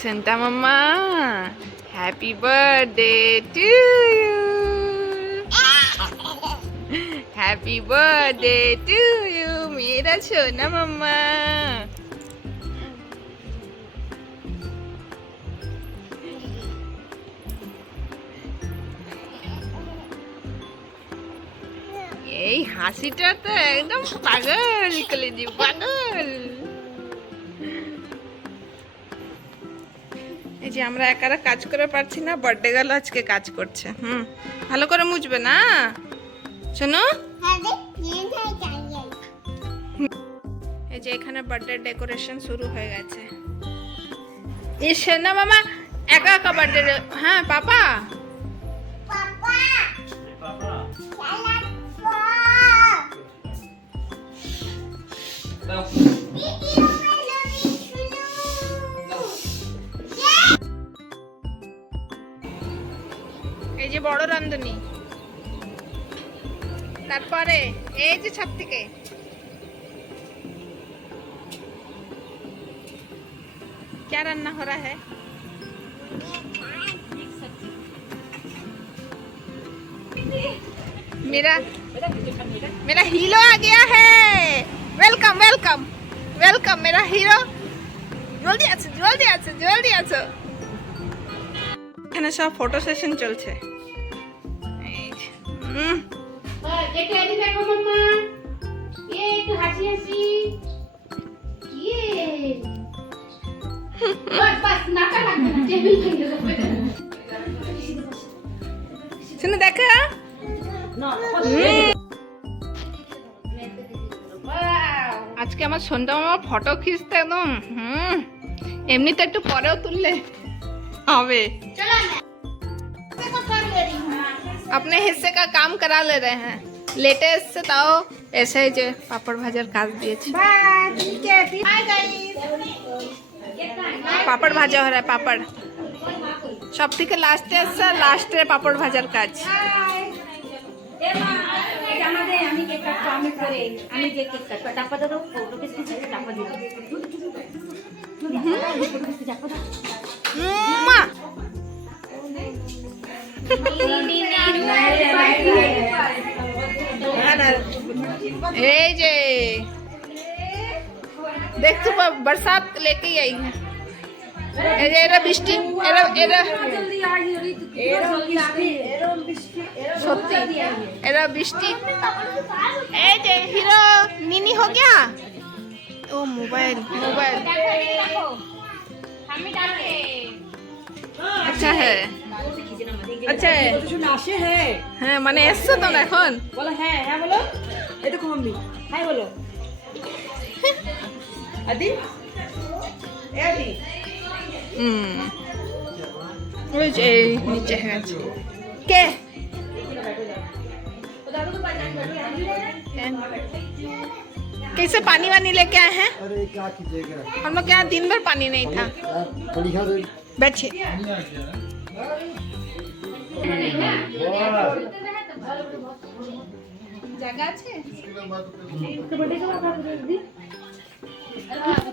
Santa Mama, happy birthday to you. Happy birthday to you, मेरा सोना मम्मा. এই হাসিটা তো একদম পাগল কলেজি পাগল. এই যে আমরা একারা কাজ করে পারছি না, বার্থডে গেল আজকে কাজ করছে. ভালো করে মুছবে না শোনো. এই যে এখানে বার্থডে ডেকোরেশন শুরু হয়ে গেছে. এই সোনা মামা একা একা বার্থডে. হ্যাঁ পাপা এই যে বড় রান্ধনি, তারপরে এই যে ছাদ থেকে क्या रान्ना हो रहा है? मेरा हीरो आ गया है. वेलकम वेलकम वेलकम मेरा हीरो. জলদি আছো জলদি আছো জলদি আছো. এখানে সব ফটো সেশন চলছে. দেখো এদিকে দেখো মাম্মা, এই একটু হাসি হাসি. বাস বাস নাকা লাগবে না, টেবিল ভেঙে যাবে. শুনে দেখো আজকে আমার সন্ধ্যা মামা ফটো খিঁচতে একদম. এমনিতে একটু পরেও তুললে হবে. अपने हिस्से का काम करा ले रहे हैं. लेटेस्ट से ताओ ऐसे ही जो पापड़ भाजार काज दिए. পাপড় ভাজা हो रहा है. পাপড় সব থেকে লাস্টে আসছে, লাস্টে পাপড় ভাজার কাজ. আমি কেক কাটবো, আমি করে আমি কেক কাটবো. টাপা দাও ফটো পিস পিস টাপা দিও. মা এই যে দেখছো बरसात लेके ही आई है. এরা বৃষ্টি সত্যি এরা বৃষ্টি. এই যে হিরো নিনি हो गया. ও মোবাইল মোবাইল अच्छा है. अच्छा है. হ্যাঁ মানে এসছো তো এখন. বলো হ্যাঁ হ্যাঁ বলো. এই দেখো মাম্মি হাই বলো. আদি এ আদি ওই যে নিচে হয়ে গেছে. কে कैसे पानी वानी लेके आए हैं? अरे क्या कीजिएगा, हम लोग यहाँ दिन भर पानी नहीं था. बढ़िया से बैठे जगह আছে.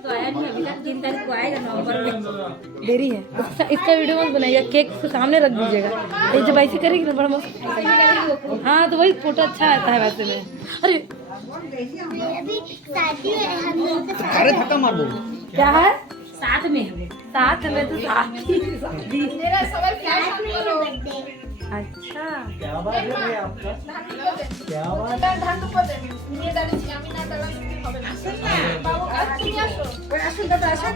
तो आया नहीं अभी तक, 3 तारीख को आएगा नवंबर में. देरी है. इसका वीडियो मत बनाइएगा, केक के सामने रख दीजिएगा. ये जब ऐसे करेगी ना बड़ा मस्त. हाँ तो वही फोटो अच्छा आता है वैसे में. अरे अरे धक्का मार दो. क्या है साथ में हमें साथ में तो साथ ही शादी. मेरा सवाल क्या करो. अच्छा क्या बात है आपका, क्या बात ধান তো পড়ে নিয়ে দাঁড়িয়েছি আমি না দাঁড়ালে হবে না. বাবু কাজ তুমি আসো. আসুন দাদা আসুন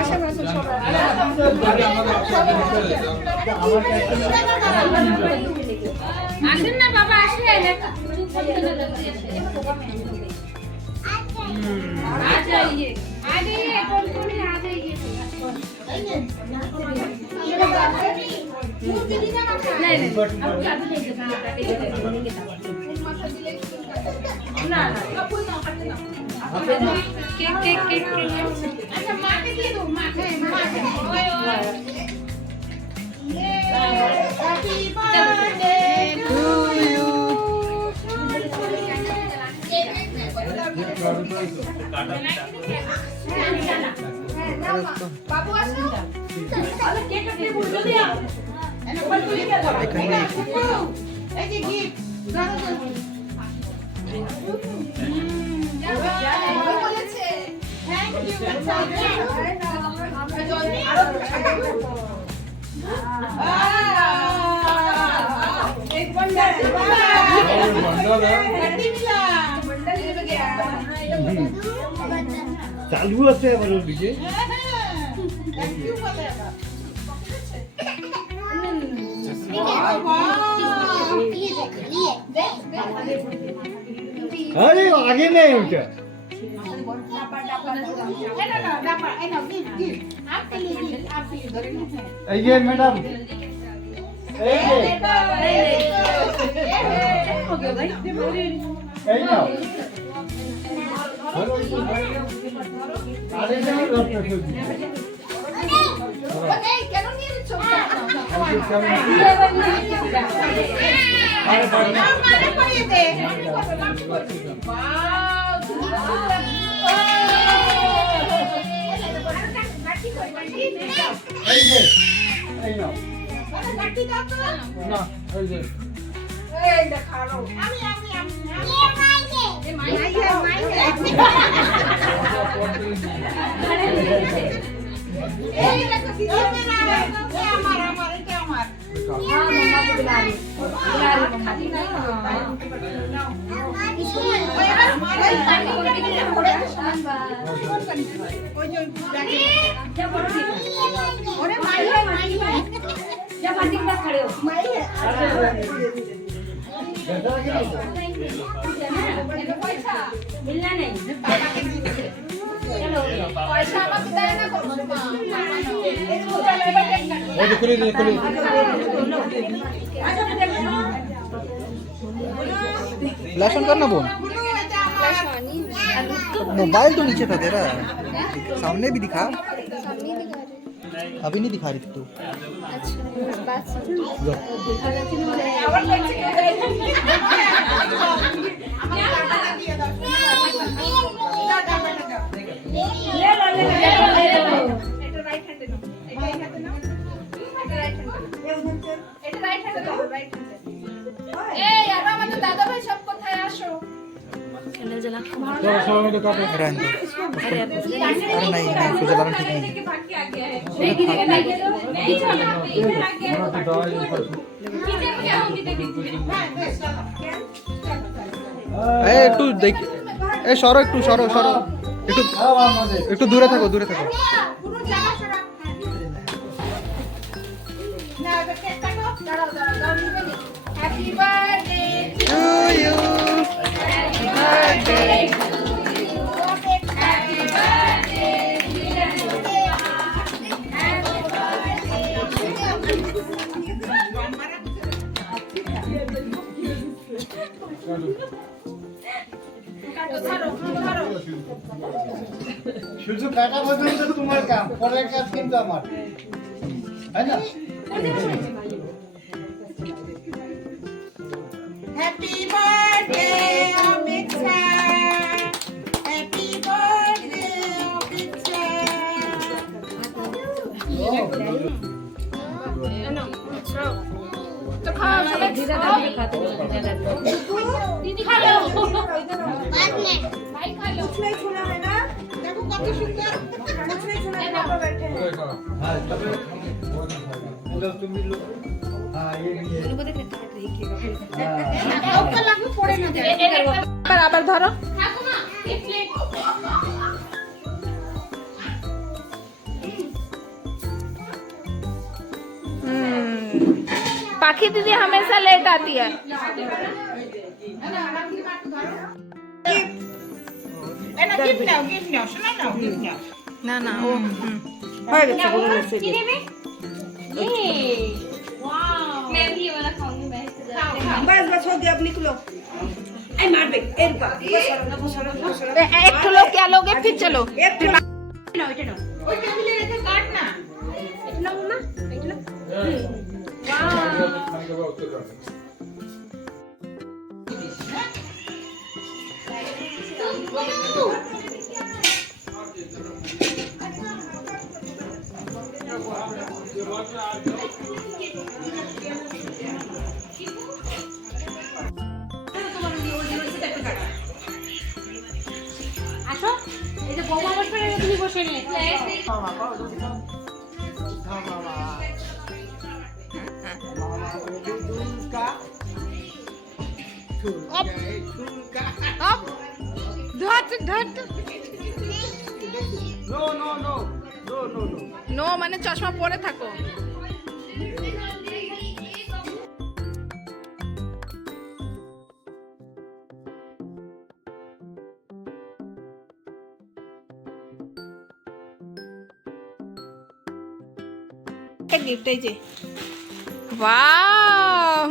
আসুন আসুন সবাই. আসেন না বাবা আসেন. आ जाइए आ जाइए कौन कौन है आ जाइए. नहीं नहीं ना केक केक केक अच्छा माँ के दिए दो. माँ ओए ओए हैप्पी बर्थडे टू यू. বাবু আসো এই যে গিফট বলেছে থ্যাংক ইউ एक बंडल चालू আছে আমার ওদিকে আরে আগে নেই ওটা এই যে ম্যাডাম এই যে এই নাও আরে না কেন নিয়ে নিচ্ছ মানে করিয়ে দে এই যে এই নাও কাটি দাও তো না এই যে এই দেখালো আমি এই দেখো দিদি মেরা আমার এটা আমার हाँ मम्मा को बुला रही मम्मा जब आंटी के पास खड़े हो मिलना नहीं পয়সা আমাকে দেয় না করবো এই যে খুলে দিয়ে খুলে फ्लैश ऑन करना बोल मोबाइल तो नीचे था तेरा सामने भी दिखा अभी नहीं दिखा रही तू দাদা ভাই সব কোথায় আসো तो सो में तो काटे रहने दो अरे नहीं नहीं उसको जलाना ठीक नहीं একটু দেখ এই সরো একটু সরো সরো একটু দূরে থাকো দূরে থাকো পুরো জায়গা সরা না এটা কেক কাটো দাঁড়াও happy birthday to you happy birthday শুধু কাটা পর্যন্ত তোমার কাম পরের কাজ কিন্তু আমার তাই না happy birthday Amita happy birthday Amita তো খাও সবাই दीदी दादी खाते हैं दीदी खा लो बाद में भाई खा लो कुछ नहीं छूना है ना देखो कत सुंदर कुछ नहीं छूना है पापा बैठे हैं हां तब उधर तुम भी लो हां ये भी है ऊपर लागू पड़े ना दे আবার ধরো ঠাকুমা এই প্লেট पाखी दीदी हमेशा लेट आती है ना ना वो হয়ে গেছে বলে গেছে बस बस हो गया अब निकलो ऐ मार बे ए रुका एक किलो क्या लोगे फिर चलो एक तो ना इटे ना ওই টেবিলে রেখে কাট না इटे ना मम्मा इटे ना আসো এই যে বৌমা বসবে না, তুমি বসে নিয়ে অপ ধর ধর নো মানে চশমা পরে থাকো। গিফট এই যে বাহ,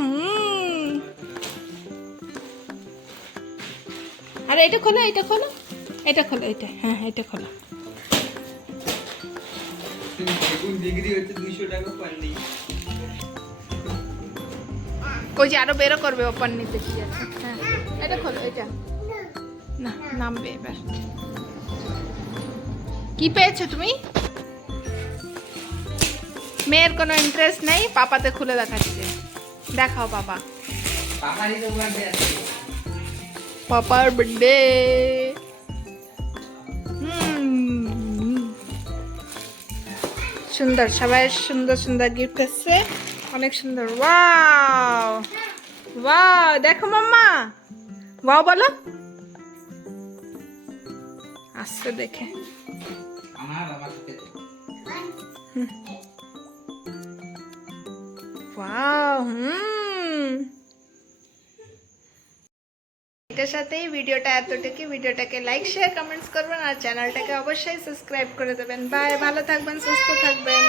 আরে এটা খোলো, এটা খোলো, এটা খোলো, এটা হ্যাঁ এটা খোলো। ডিগ্রি হচ্ছে 200 টাকা পারলি। ওই যে আরো বেরো করবে ওপর নিতে, ঠিক আছে হ্যাঁ এটা খোলো, এটা না নামবে এবার। কি পেয়েছো তুমি? মেয়ের কোনো ইন্টারেস্ট নেই, পাপাতে খুলে দেখাচ্ছে। দেখাও পাপা। পাপারই তো বার্থডে আছে। পাপার বার্থডে। সুন্দর, সবাই সুন্দর সুন্দর গিফট এসছে, অনেক সুন্দর। ওয়াও ওয়াও, দেখো মাম্মা, ওয়াও বলো আসছে দেখে। আমার বাবা সাথে ওয়াও, এটার সাথেই ভিডিওটা এতটুকু। ভিডিওটাকে লাইক শেয়ার কমেন্টস করবেন আর চ্যানেলটাকে অবশ্যই সাবস্ক্রাইব করে দেবেন। বাই, ভালো থাকবেন, সুস্থ থাকবেন।